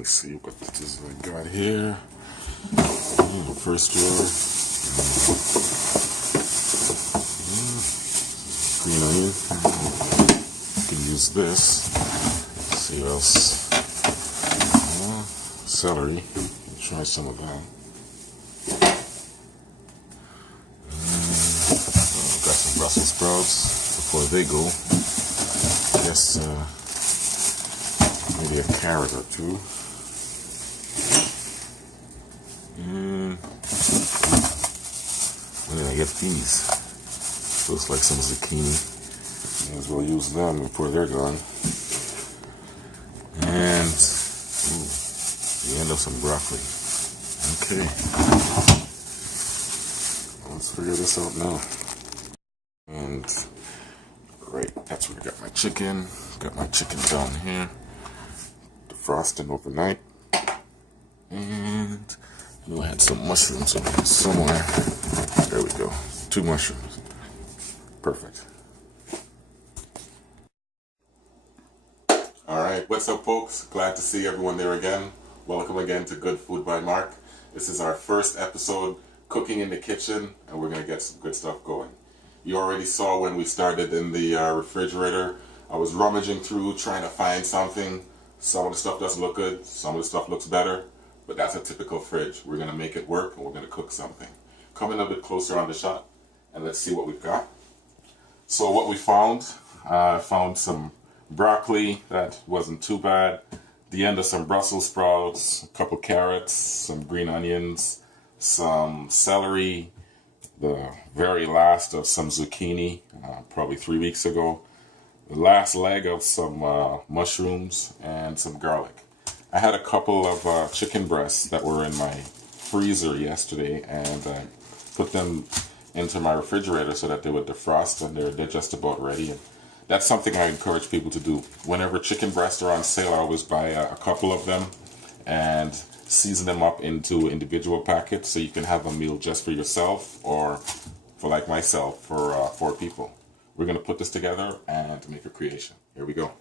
me see what this is I got here. First drawer. Green onion. You can use this. Let's see what else. Celery. Try some of that. Got some Brussels sprouts before they go. I guess maybe a carrot or two. And when did I get these? Looks like some zucchini. May as well use them before they're gone. And the end of some broccoli. Okay. Let's figure this out now. And right, that's where I got my chicken. Got my chicken down here. Defrosting overnight. And I knew I had some mushrooms over here somewhere. There we go. 2 mushrooms. Perfect. Alright, what's up folks? Glad to see everyone there again. Welcome again to Good Food by Marc. This is our first episode, cooking in the kitchen, and we're going to get some good stuff going. You already saw when we started in the refrigerator, I was rummaging through trying to find something. Some of the stuff doesn't look good, some of the stuff looks better, but that's a typical fridge. We're going to make it work and we're going to cook something. Come in a bit closer on the shot and let's see what we've got. So what we found, I found some broccoli that wasn't too bad. The end of some Brussels sprouts, a couple carrots, some green onions, some celery, the very last of some zucchini, probably 3 weeks ago, the last leg of some mushrooms, and some garlic. I had a couple of chicken breasts that were in my freezer yesterday, and I put them into my refrigerator so that they would defrost, and they're just about ready. And that's something I encourage people to do. Whenever chicken breasts are on sale, I always buy a couple of them and season them up into individual packets so you can have a meal just for yourself or for like myself for 4 people. We're going to put this together and make a creation. Here we go.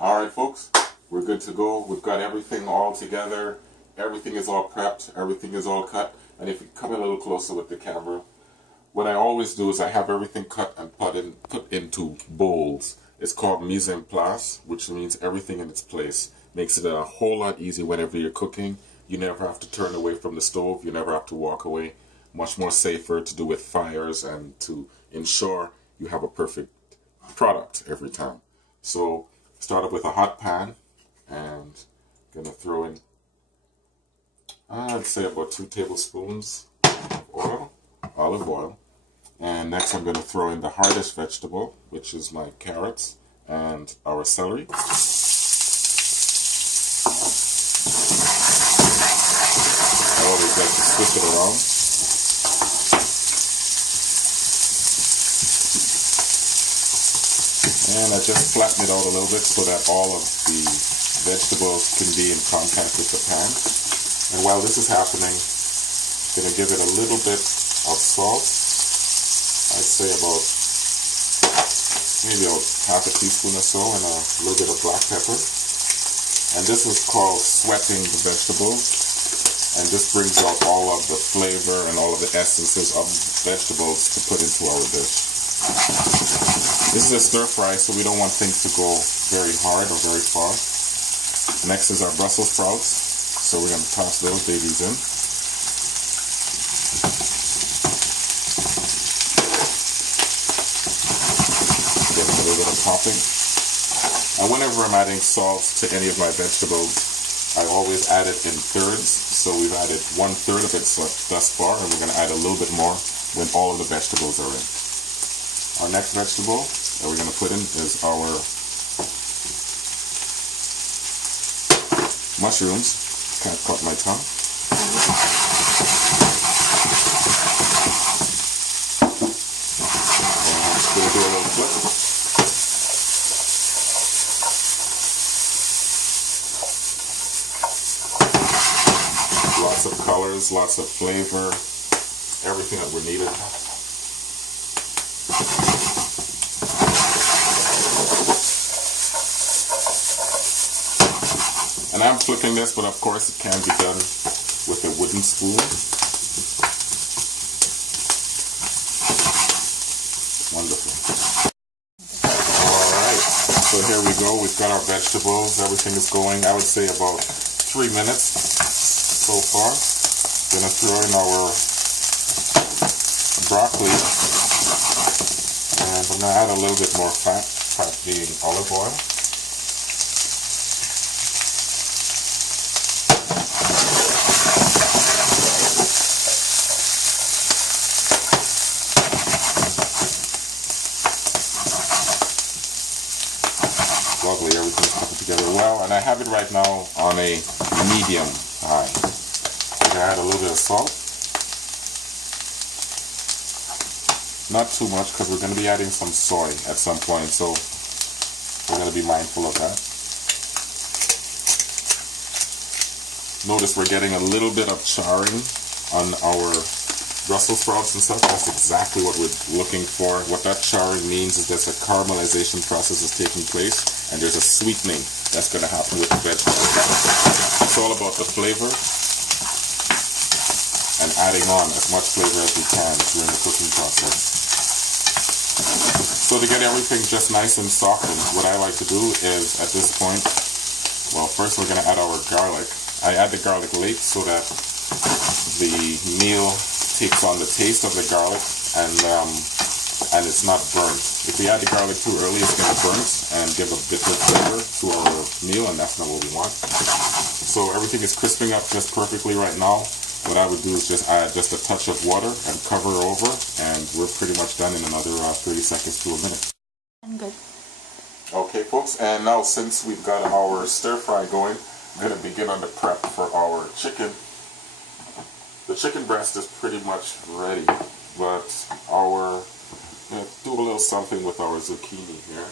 Alright folks, we're good to go. We've got everything all together. Everything is all prepped. Everything is all cut. And if you come in a little closer with the camera, what I always do is I have everything cut and put into bowls. It's called mise en place, which means everything in its place. Makes it a whole lot easier whenever you're cooking. You never have to turn away from the stove. You never have to walk away. Much more safer to do with fires and to ensure you have a perfect product every time. So start up with a hot pan and gonna throw in, I'd say about 2 tablespoons of oil, olive oil. And next I'm gonna throw in the hardest vegetable, which is my carrots and our celery. I always like to switch it around. And I just flatten it out a little bit so that all of the vegetables can be in contact with the pan. And while this is happening, I'm going to give it a little bit of salt. I'd say about maybe about half a teaspoon or so, and a little bit of black pepper. And this is called sweating the vegetables. And this brings out all of the flavor and all of the essences of vegetables to put into our dish. This is a stir fry, so we don't want things to go very hard or very far. Next is our Brussels sprouts. So we're going to toss those babies in. Get a little bit of popping. And whenever I'm adding salt to any of my vegetables, I always add it in thirds. So we've added 1/3 of it thus far, and we're going to add a little bit more when all of the vegetables are in. Our next vegetable that we're going to put in is our mushrooms. Kind of caught my tongue. And just going to do a little flip. Lots of colors, lots of flavor, everything that we're needed. And I'm flipping this, but of course it can be done with a wooden spoon. Wonderful. Alright, so here we go. We've got our vegetables. Everything is going, I would say, about 3 minutes. So far, gonna throw in our broccoli, and I'm gonna add a little bit more fat being olive oil. Lovely, everything's coming together well, and I have it right now on a medium high. I add a little bit of salt. Not too much because we're going to be adding some soy at some point, so we're going to be mindful of that. Notice we're getting a little bit of charring on our Brussels sprouts and stuff. That's exactly what we're looking for. What that charring means is that a caramelization process is taking place, and there's a sweetening that's going to happen with the vegetables. It's all about the flavor and adding on as much flavor as we can during the cooking process. So to get everything just nice and softened, what I like to do is at this point, well, first we're going to add our garlic. I add the garlic late so that the meal takes on the taste of the garlic and it's not burnt. If we add the garlic too early, it's going to burn and give a bitter flavor to our meal, and that's not what we want. So everything is crisping up just perfectly right now. What I would do is just add just a touch of water and cover over, and we're pretty much done in another 30 seconds to a minute. I'm good. Okay, folks, and now since we've got our stir fry going, I'm going to begin on the prep for our chicken. The chicken breast is pretty much ready, but do a little something with our zucchini here.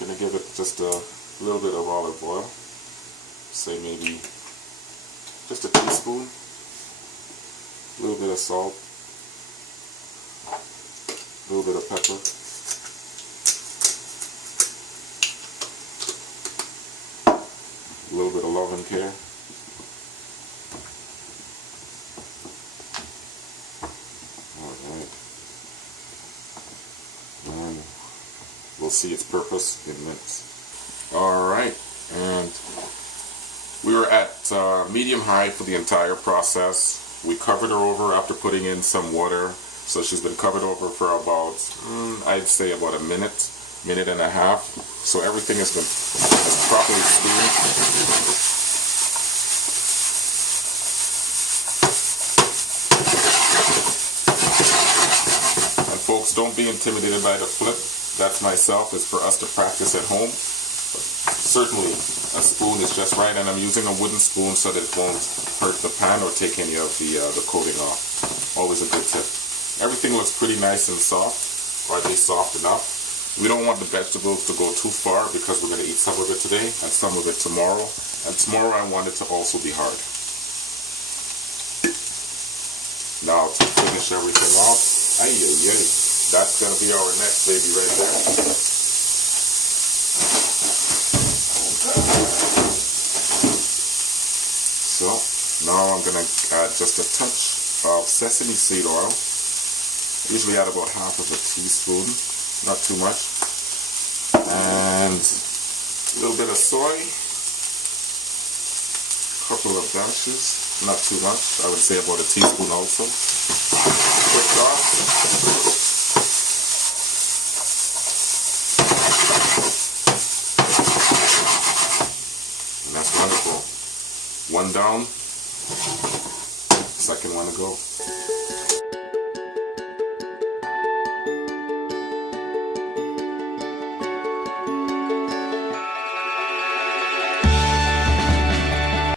Going to give it just a little bit of olive oil, say maybe just a teaspoon. A little bit of salt, a little bit of pepper, a little bit of love and care, alright, and we'll see its purpose in minutes. Alright, and we were at medium-high for the entire process. We covered her over after putting in some water, so she's been covered over for about, I'd say about a minute and a half. So everything has been properly steamed. And folks, don't be intimidated by the flip. That's myself. It's for us to practice at home. Certainly a spoon is just right, and I'm using a wooden spoon so that it won't hurt the pan or take any of the coating off. Always a good tip. Everything looks pretty nice and soft, or at least soft enough. We don't want the vegetables to go too far because we're going to eat some of it today and some of it tomorrow. And tomorrow I want it to also be hard. Now to finish everything off, That's going to be our next baby right there. So now I'm going to add just a touch of sesame seed oil. I usually add about half of a teaspoon, not too much. And a little bit of soy, a couple of dashes, not too much. I would say about a teaspoon also. Quick toss. And that's wonderful. One down, second one to go.